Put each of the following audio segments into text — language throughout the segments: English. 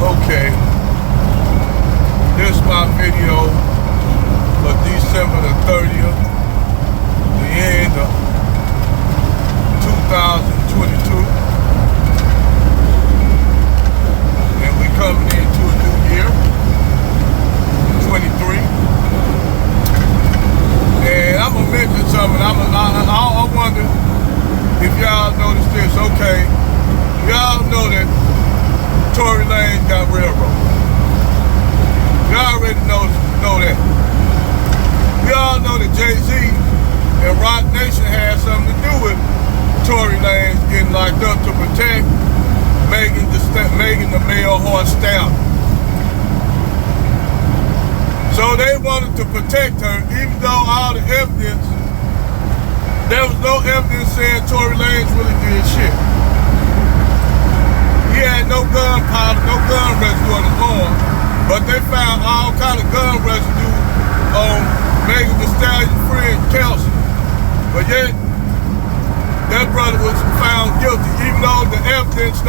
Okay, this is my video for December the 30th, the end of 2022, and we're coming into a new year, 23, and I'm gonna mention something. I wonder if y'all noticed this. Okay, y'all know that Tory Lanez got railroaded. Y'all already know that. We all know that Jay-Z and Roc Nation had something to do with Tory Lanez getting locked up to protect Megan the male horse stallion. So they wanted to protect her, even though all the evidence, there was no evidence saying Tory Lanez really did shit. He had no gun powder, no gun residue on his arm, but they found all kind of gun residue on Megan Thee Stallion's friend Kelsey. But yet, that brother was found guilty, even though the evidence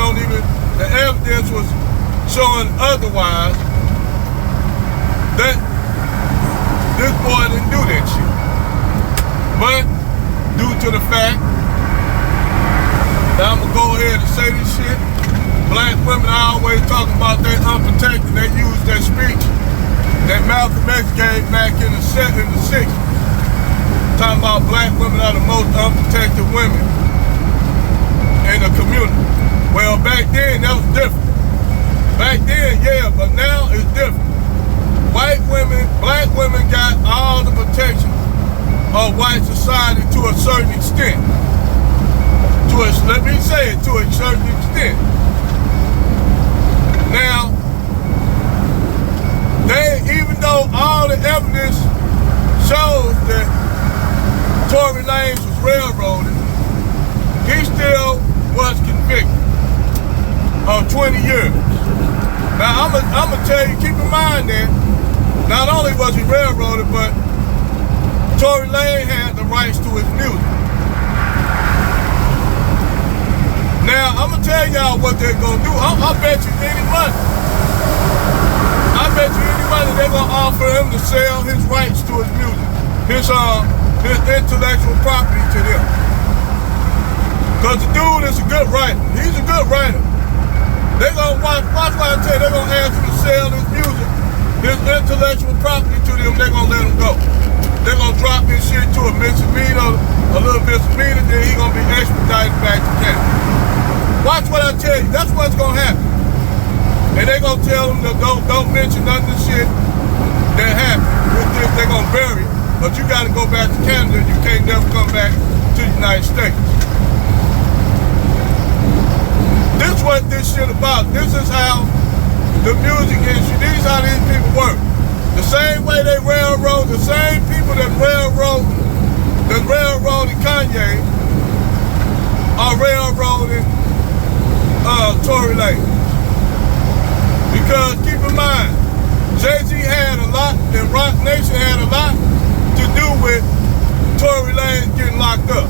was showing otherwise, that this boy didn't do that shit. But due to the fact that I'm gonna go ahead and say this shit, black women are always talking about they unprotected. They use that speech that Malcolm X gave back in the 60s. Talking about black women are the most unprotected women in the community. Well, back then, that was different. Back then, yeah, but now it's different. White women, black women got all the protection of white society to a certain extent. Let me say it, to a certain extent. Now, even though all the evidence shows that Tory Lanez was railroaded, he still was convicted of 20 years. Now, I'm gonna tell you, keep in mind that not only was he railroaded, but Tory Lanez had the rights to his music. Now, I'm gonna tell y'all what they're gonna do. I'll bet you any money. I bet you any money they're gonna offer him to sell his rights to his music, his intellectual property to them. Cause the dude is a good writer. He's a good writer. They're gonna watch what I tell you, they're gonna ask him to sell his music, his intellectual property to them, they're gonna let him go. They're gonna drop his shit to a misdemeanor, a little misdemeanor, then he's gonna be extradited back to Canada. Watch what I tell you, that's what's gonna happen. And they're gonna tell them that don't mention none of the shit that happened with this, they're gonna bury it, but you gotta go back to Canada, you can't never come back to the United States. This is what this shit about. This is how the music industry, these how these people work. The same way they railroad, the same people that railroaded Kanye are railroading Tory Lanez. Because keep in mind, Jay-Z had a lot and Roc Nation had a lot to do with Tory Lanez getting locked up,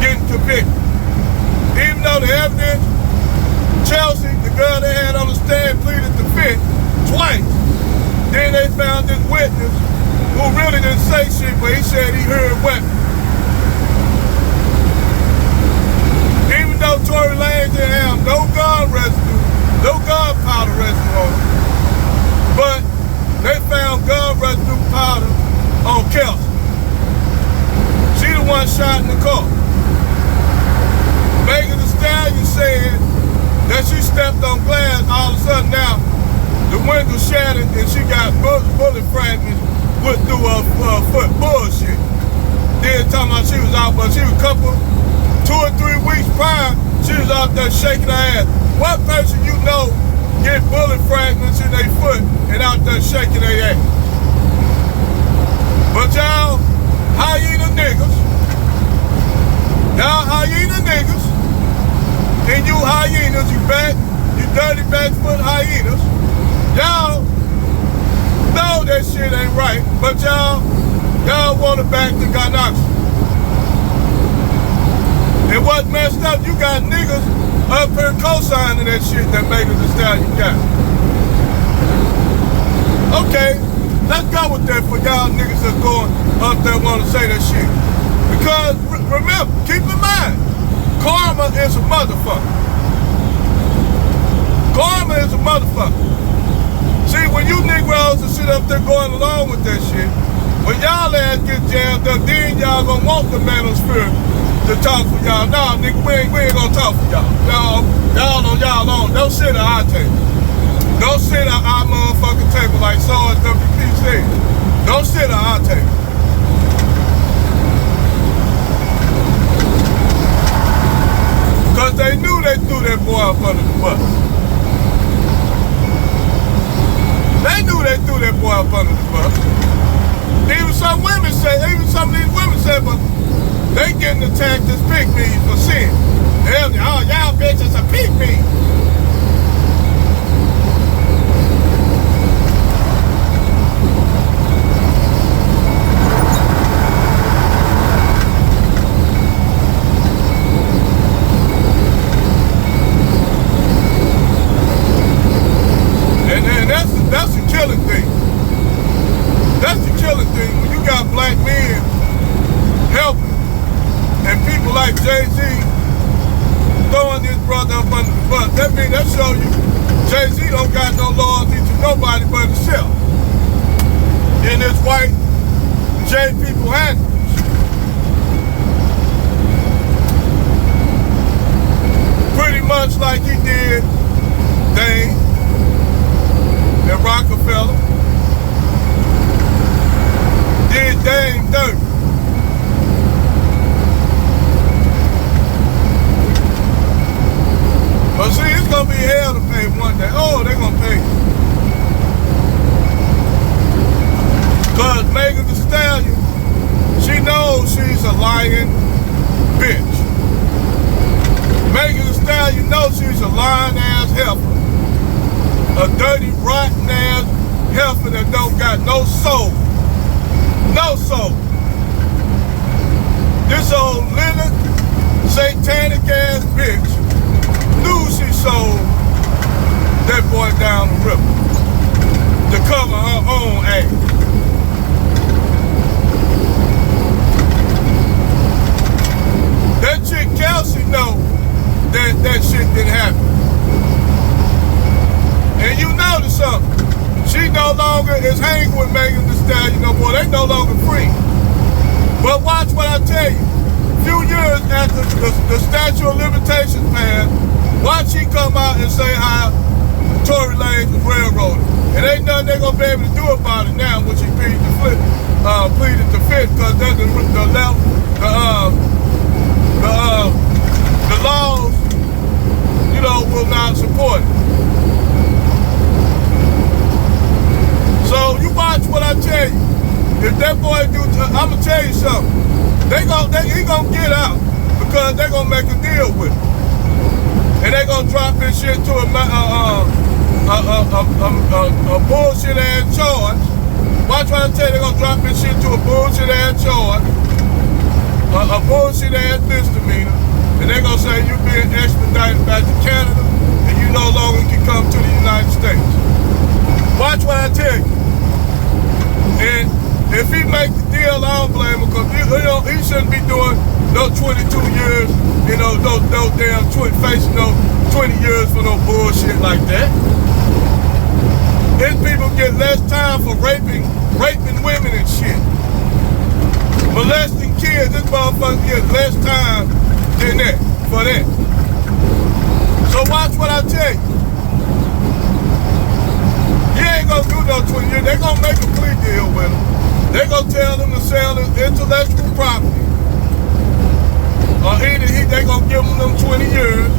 getting convicted. Even though the evidence, Chelsea, the girl they had on the stand, pleaded the fifth twice. Then they found this witness who really didn't say shit, but he said he heard weapons. Even though Tory Lanez didn't have no gun residue, no gun powder residue on him, but they found gun residue powder on Kelsey. She the one shot in the car. Megan Thee Stallion said that she stepped on glass, all of a sudden now the window shattered and she got bullet fragments went through her foot. Bullshit. Then talking about she was out, but she was 2 or 3 weeks prior, she was out there shaking her ass. What person you know get bullet fragments in their foot and out there shaking their ass? But y'all, hyena niggas, and you hyenas, you dirty backfoot hyenas, y'all know that shit ain't right, but y'all want it back to Ganache. And what messed up, you got niggas up here co-signing that shit that Megan Thee Stallion got. Okay, let's go with that for y'all niggas that's going up there want to say that shit. Because remember, keep in mind, karma is a motherfucker. Karma is a motherfucker. See, when you Negroes that sit up there going along with that shit, when y'all ass get jammed up, then y'all gonna want the manosphere to talk for y'all. Nah, nigga, we ain't gonna talk for y'all. Y'all on y'all own. Don't sit at our table. Don't sit at our motherfucking table like Sarge WP said. Don't sit at our table. Cause they knew they threw that boy up under the bus. They knew they threw that boy up under the bus. Even some of these women said, but they getting attacked as pygmies for sin. Hell, oh, y'all bitches are pygmies. And that's the killing thing. That's the killing thing. When you got black men helping and people like Jay-Z throwing this brother up under the bus, that means that show you Jay-Z don't got no loyalty to nobody but himself. In this white J people handle. Pretty much like he did Dame and Rockefeller. Did Dame dirty. But see, it's gonna be hell to pay one day. Oh, they're gonna pay. Cause Megan Thee Stallion, she knows she's a lying bitch. Megan Thee Stallion knows she's a lying ass heifer. A dirty, rotten ass heifer that don't got no soul. No soul. This old little satanic ass bitch knew she sold that boy down the river to cover her own ass. That chick Kelsey know that shit didn't happen. And you notice something. She no longer is hanging with Megan Thee Stallion no more. They no longer free. But watch what I tell you. A few years after the statute of limitations passed, watch she come out and say how Tory Lanez was railroaded. It ain't nothing they're gonna be able to do about it now when she pleaded the fifth, because that's the laws, you know, will not support it. So you watch what I tell you. If that boy do, I'm gonna tell you something. He gonna get out because they gonna make a deal with him, and they gonna drop this shit to a bullshit ass charge. Watch what I tell you. They gonna drop this shit to a bullshit ass charge, a bullshit ass misdemeanor, and they gonna say you being extradited back to Canada, and you no longer can come to the United States. Watch what I tell you. And if he make the deal, I don't blame him, because he shouldn't be doing no 22 years, you know, no damn facing no 20 years for no bullshit like that. His people get less time for raping women and shit. Molesting kids, this motherfucker gets less time than that, for that. So watch what I tell you. He ain't gonna do no 20 years. They gonna make a plea deal with him. They gonna tell him to sell his intellectual property. Or either they gonna give him them 20 years,